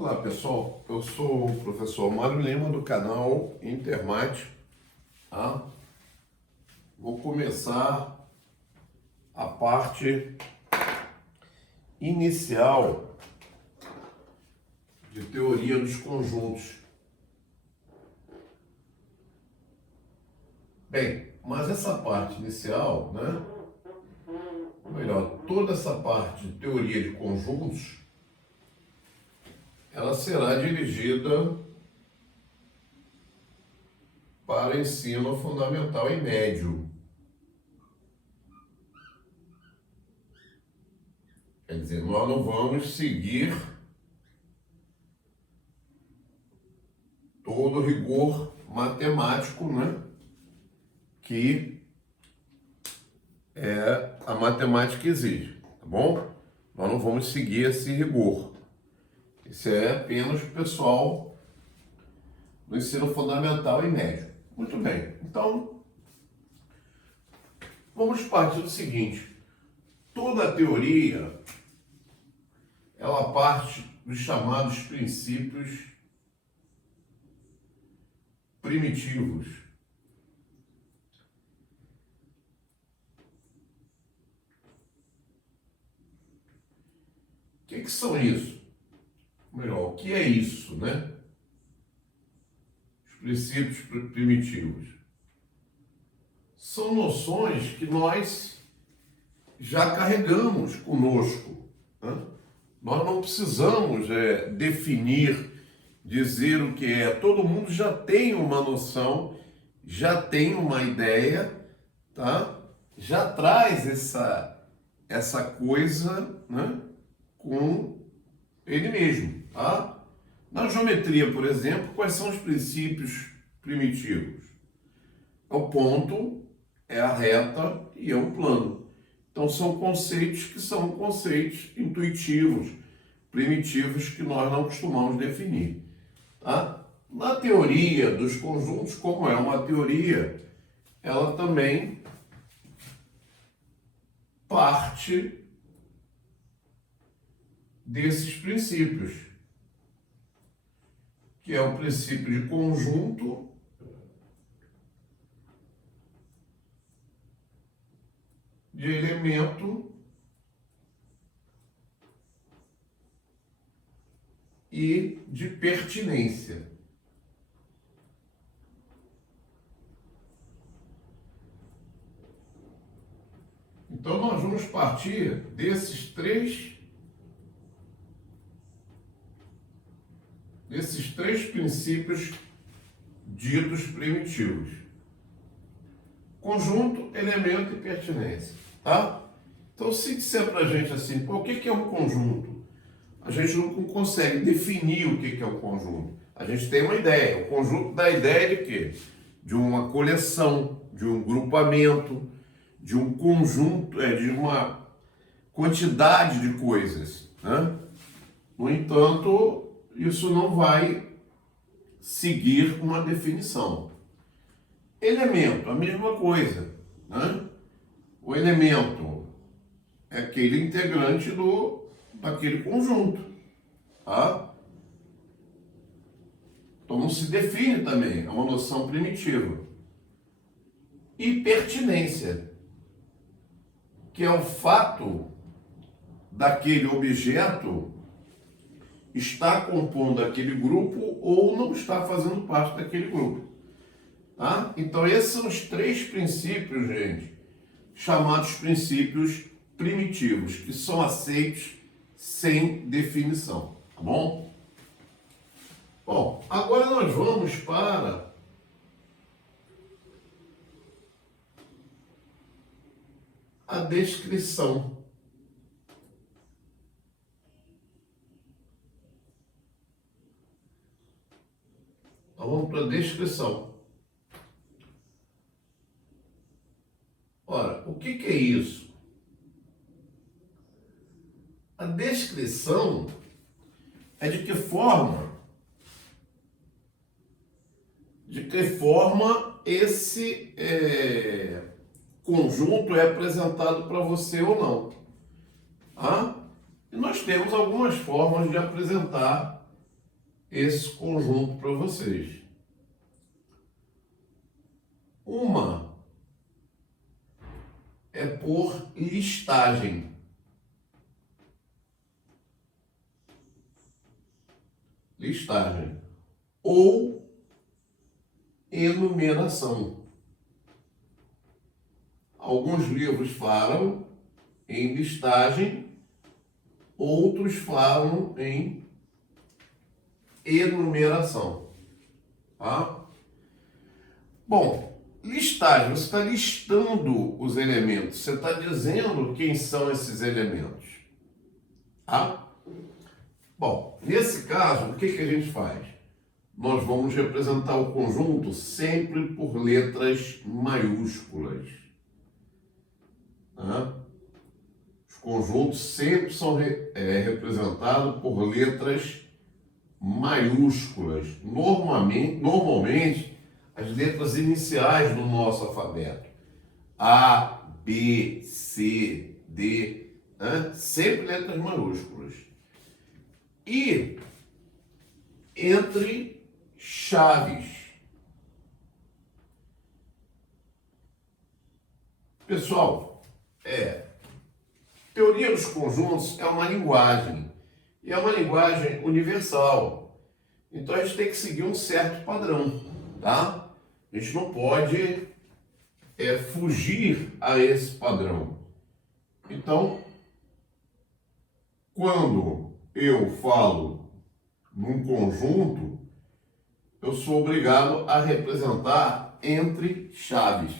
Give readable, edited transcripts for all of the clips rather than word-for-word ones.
Olá pessoal, eu sou o professor Mário Lima do canal Intermate. Tá? Vou começar a parte inicial de teoria dos conjuntos. Bem, mas essa parte inicial, né? Ou melhor, toda essa parte de teoria de conjuntos, ela será dirigida para ensino fundamental e médio. Quer dizer, nós não vamos seguir todo o rigor matemático, né? Que a matemática exige, tá bom? Nós não vamos seguir esse rigor. Isso é apenas o pessoal do ensino fundamental e médio. Muito bem, então vamos partir do seguinte: toda a teoria ela parte dos chamados princípios primitivos. O que são isso? Melhor, o que é isso, né? Os princípios primitivos. São noções que nós já carregamos conosco, né? Nós não precisamos definir, dizer o que é. Todo mundo já tem uma noção, já tem uma ideia, tá? Já traz essa coisa, né, com ele mesmo, tá? Na geometria, por exemplo, quais são os princípios primitivos? É o ponto, é a reta e é o plano. Então são conceitos que são conceitos intuitivos, primitivos, que nós não costumamos definir, tá? Na teoria dos conjuntos, como é uma teoria, ela também parte desses princípios, que é o princípio de conjunto de elemento e de pertinência. Então nós vamos partir desses três princípios ditos primitivos: conjunto, elemento e pertinência, tá? Então, se disser pra gente assim, pô, o que é um conjunto? A gente não consegue definir o que é um conjunto. A gente tem uma ideia. O conjunto dá ideia de quê? De uma coleção, de um grupamento, de um conjunto, de uma quantidade de coisas, né? No entanto, isso não vai seguir uma definição. Elemento, a mesma coisa, né? O elemento é aquele integrante daquele conjunto, tá? Então não se define também, é uma noção primitiva. E pertinência, que é o fato daquele objeto está compondo aquele grupo ou não está fazendo parte daquele grupo. Tá? Então esses são os três princípios, gente, chamados princípios primitivos, que são aceitos sem definição, tá bom? Bom, agora nós vamos para a descrição. Então vamos para a descrição. Ora, o que é isso? A descrição é de que forma esse conjunto é apresentado para você ou não. Tá? E nós temos algumas formas de apresentar esse conjunto para vocês. Uma é por listagem. Listagem. Ou enumeração. Alguns livros falam em listagem, outros falam em enumeração. Tá? Bom, listagem, você está listando os elementos, você está dizendo quem são esses elementos. Tá? Bom, nesse caso, o que a gente faz? Nós vamos representar o conjunto sempre por letras maiúsculas. Tá? Os conjuntos sempre são representados por letras maiúsculas. Normalmente, as letras iniciais do nosso alfabeto. A, B, C, D, né? Sempre letras maiúsculas. E entre chaves. Pessoal, teoria dos conjuntos é uma linguagem. E é uma linguagem universal. Então a gente tem que seguir um certo padrão, tá? A gente não pode fugir a esse padrão. Então, quando eu falo num conjunto, eu sou obrigado a representar entre chaves.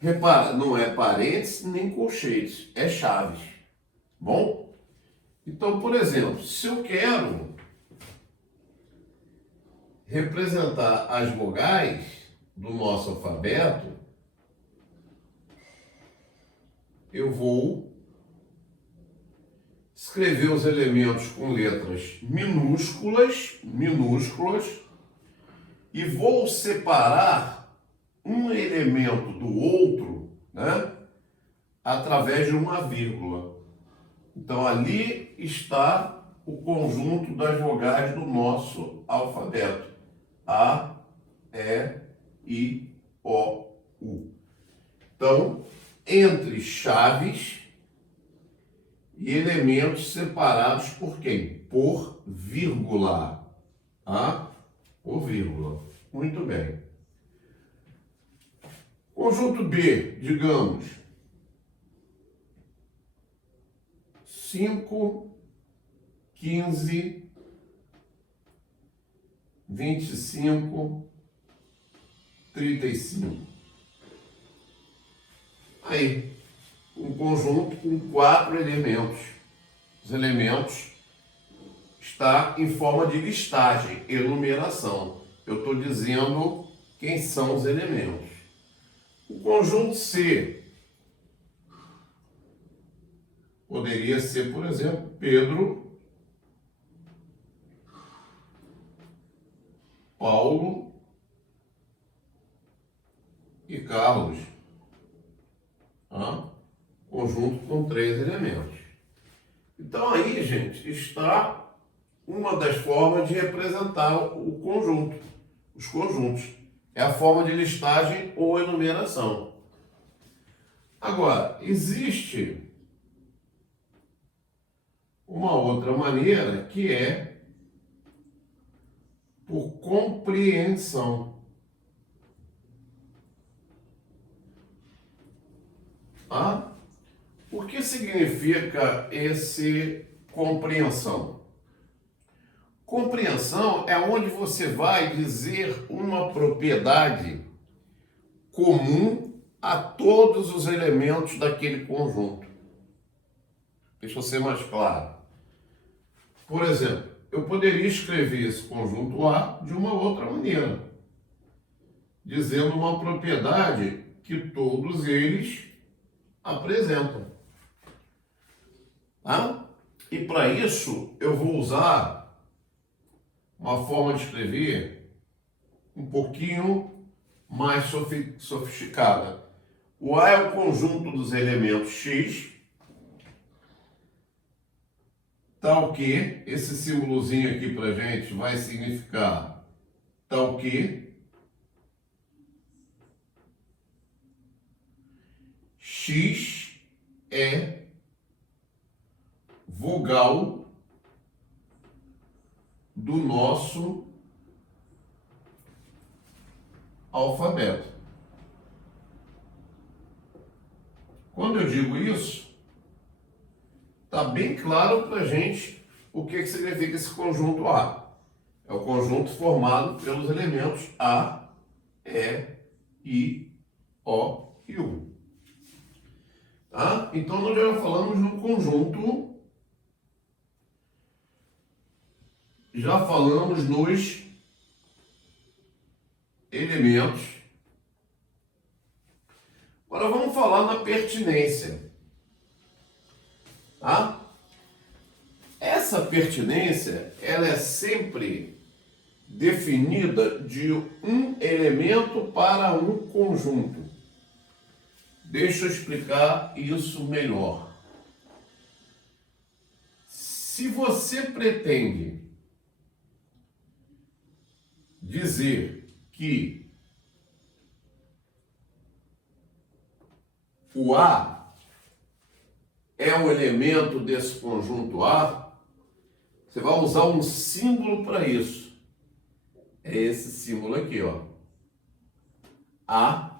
Repara, não é parênteses nem colchetes, é chaves. Bom? Então, por exemplo, se eu quero representar as vogais do nosso alfabeto, eu vou escrever os elementos com letras minúsculas, e vou separar um elemento do outro, né, através de uma vírgula. Então, ali está o conjunto das vogais do nosso alfabeto. A, E, I, O, U. Então, entre chaves e elementos separados por quem? Por vírgula. Tá? Por vírgula. Muito bem. Conjunto B, digamos, 5, 15, 25, 35. Aí, um conjunto com 4 elementos. Os elementos está em forma de listagem, enumeração. Eu estou dizendo quem são os elementos. O conjunto C poderia ser, por exemplo, Pedro, Paulo e Carlos. Tá? Conjunto com 3 elementos. Então aí, gente, está uma das formas de representar o conjunto, os conjuntos. É a forma de listagem ou enumeração. Agora, existe uma outra maneira que é por compreensão. Tá? O que significa esse compreensão? Compreensão é onde você vai dizer uma propriedade comum a todos os elementos daquele conjunto. Deixa eu ser mais claro. Por exemplo, eu poderia escrever esse conjunto A de uma outra maneira, dizendo uma propriedade que todos eles apresentam. Tá? E para isso eu vou usar uma forma de escrever um pouquinho mais sofisticada. O A é o conjunto dos elementos X tal que, esse símbolozinho aqui para gente vai significar tal que X é vogal do nosso alfabeto. Quando eu digo isso, está bem claro para a gente o que significa esse conjunto A. É o conjunto formado pelos elementos A, E, I, O e U. Tá? Então, nós já falamos no conjunto, já falamos nos elementos. Agora vamos falar na pertinência. Tá? Essa pertinência, ela é sempre definida de um elemento para um conjunto. Deixa eu explicar isso melhor. Se você pretende dizer que o A é um elemento desse conjunto A, você vai usar um símbolo para isso. É esse símbolo aqui, ó. A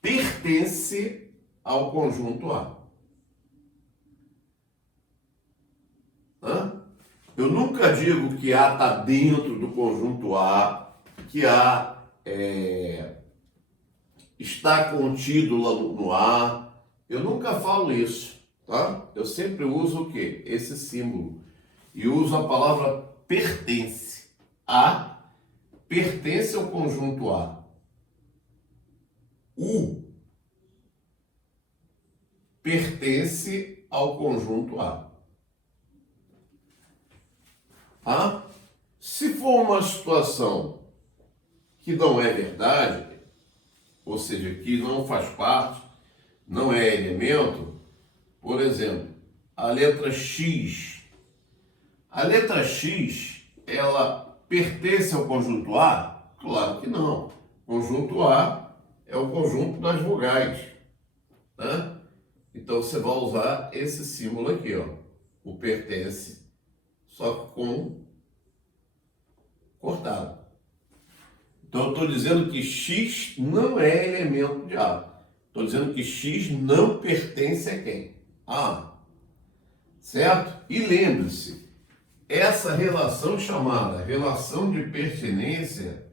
pertence ao conjunto A. Eu nunca digo que A está dentro do conjunto A, que A está contido lá no A. Eu nunca falo isso, tá? Eu sempre uso o quê? Esse símbolo. E uso a palavra pertence. A pertence ao conjunto A. U pertence ao conjunto A. Tá? Se for uma situação que não é verdade, ou seja, que não faz parte, não é elemento, por exemplo, a letra X. A letra X, ela pertence ao conjunto A? Claro que não. O conjunto A é o conjunto das vogais. Né? Então você vai usar esse símbolo aqui, ó, o pertence, só que com cortado. Então eu estou dizendo que X não é elemento de A. Estou dizendo que X não pertence a quem? A. Certo? E lembre-se, essa relação chamada relação de pertinência,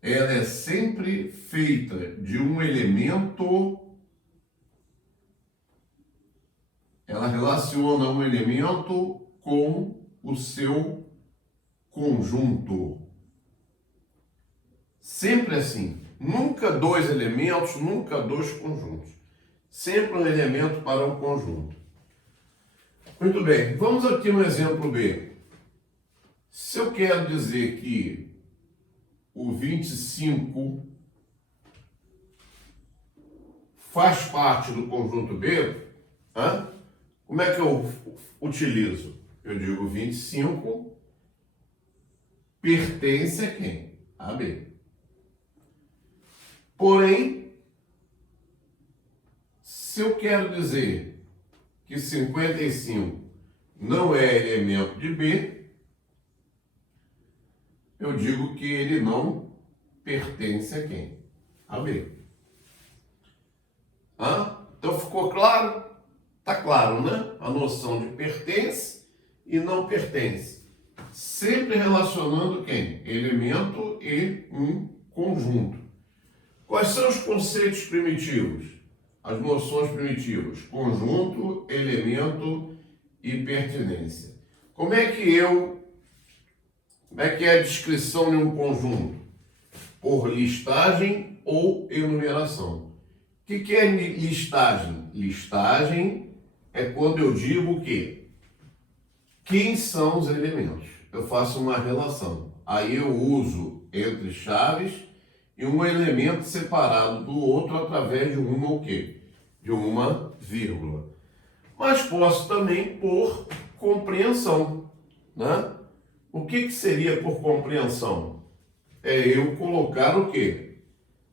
ela é sempre feita de um elemento, ela relaciona um elemento com o seu conjunto. Sempre assim. Nunca dois elementos, nunca dois conjuntos. Sempre um elemento para um conjunto. Muito bem, vamos aqui no exemplo B. Se eu quero dizer que o 25 faz parte do conjunto B, como é que eu utilizo? Eu digo 25 pertence a quem? A B. Porém, se eu quero dizer que 55 não é elemento de B, eu digo que ele não pertence a quem? A B. Então ficou claro? Tá claro, né? A noção de pertence e não pertence. Sempre relacionando quem? Elemento e um conjunto. Quais são os conceitos primitivos? As noções primitivas: conjunto, elemento e pertinência. Como é que é a descrição de um conjunto? Por listagem ou enumeração. O que é listagem? Listagem é quando eu digo que quem são os elementos. Eu faço uma relação. Aí eu uso entre chaves e um elemento separado do outro através de uma o quê? De uma vírgula. Mas posso também pôr compreensão, né? O que seria por compreensão? É eu colocar o quê?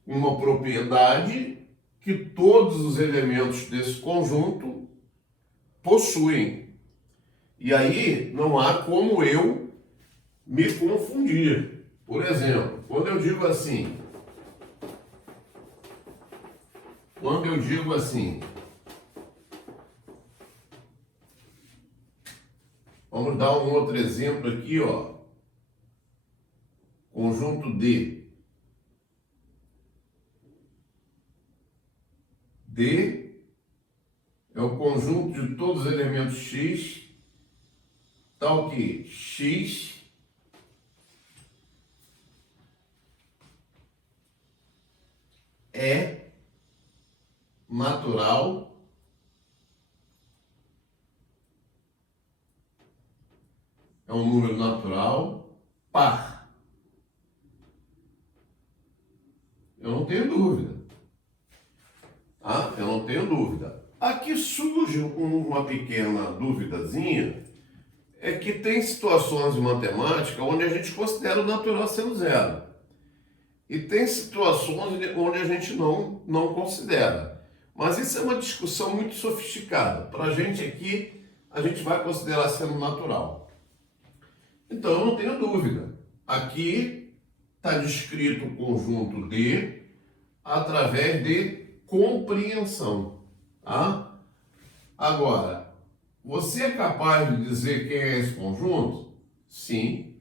Uma propriedade que todos os elementos desse conjunto possuem. E aí não há como eu me confundir. Por exemplo, quando eu digo assim, vamos dar um outro exemplo aqui, ó. Conjunto D. D é o conjunto de todos os elementos X, tal que X é natural é um número natural par. Eu não tenho dúvida. Tá? Eu não tenho dúvida. Aqui surge uma pequena duvidazinha, é que tem situações em matemática onde a gente considera o natural sendo zero. E tem situações onde a gente não considera. Mas isso é uma discussão muito sofisticada. Para a gente aqui, a gente vai considerar sendo natural. Então, eu não tenho dúvida. Aqui está descrito o conjunto D através de compreensão. Tá? Agora, você é capaz de dizer quem é esse conjunto? Sim.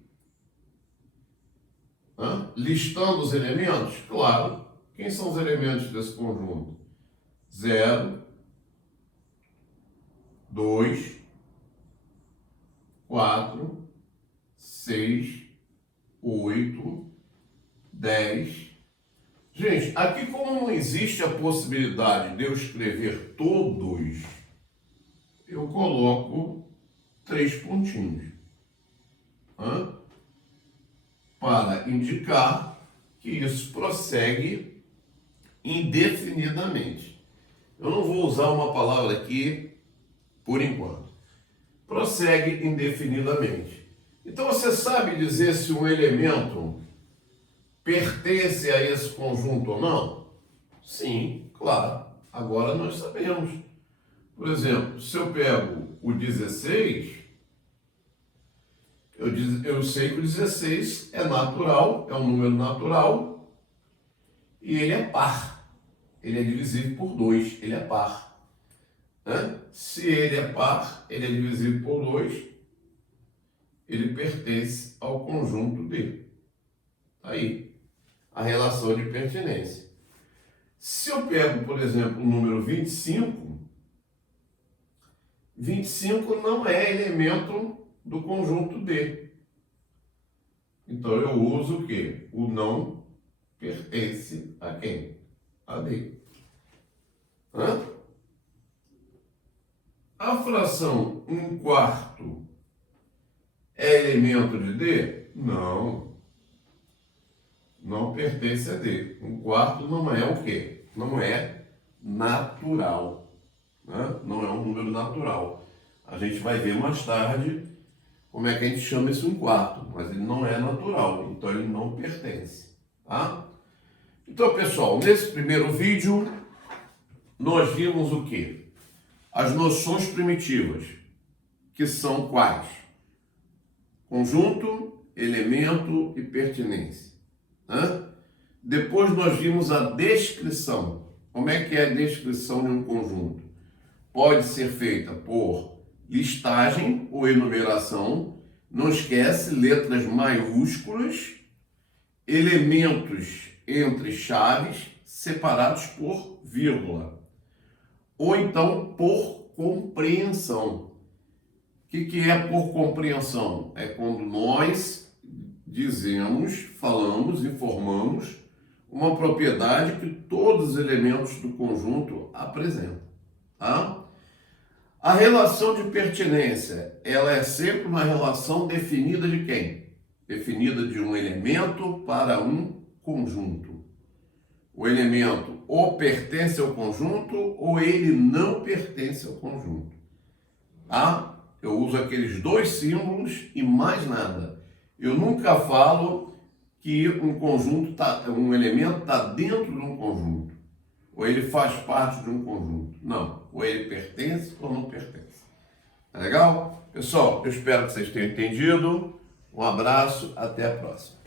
Listando os elementos? Claro. Quem são os elementos desse conjunto? 0, 2, 4, 6, 8, 10. Gente, aqui como não existe a possibilidade de eu escrever todos, eu coloco 3 pontinhos. Para indicar que isso prossegue indefinidamente. Eu não vou usar uma palavra aqui por enquanto. Prossegue indefinidamente. Então você sabe dizer se um elemento pertence a esse conjunto ou não? Sim, claro. Agora nós sabemos. Por exemplo, se eu pego o 16, eu sei que o 16 é natural, é um número natural, e ele é par. Ele é divisível por 2, ele é par. Se ele é par, ele é divisível por 2, ele pertence ao conjunto D. Aí, a relação de pertinência. Se eu pego, por exemplo, o número 25, 25 não é elemento do conjunto D. Então eu uso o quê? O não pertence a quem? A D. A fração 1/4 é elemento de D? Não. Não pertence a D. 1/4 não é o quê? Não é natural. Não é um número natural. A gente vai ver mais tarde como é que a gente chama isso 1/4, mas ele não é natural, então ele não pertence. Tá? Então, pessoal, nesse primeiro vídeo, nós vimos o quê? As noções primitivas, que são quais? Conjunto, elemento e pertinência. Depois nós vimos a descrição. Como é que é a descrição de um conjunto? Pode ser feita por listagem ou enumeração. Não esquece, letras maiúsculas, elementos entre chaves separados por vírgula. Ou então por compreensão. O que é por compreensão? É quando nós dizemos, falamos, informamos uma propriedade que todos os elementos do conjunto apresentam. Tá? A relação de pertinência, ela é sempre uma relação definida de quem? Definida de um elemento para um conjunto. O elemento ou pertence ao conjunto ou ele não pertence ao conjunto. Tá? Eu uso aqueles dois símbolos e mais nada. Eu nunca falo que um elemento está dentro de um conjunto, ou ele faz parte de um conjunto. Não, ou ele pertence ou não pertence. Tá legal? Pessoal, eu espero que vocês tenham entendido. Um abraço, até a próxima.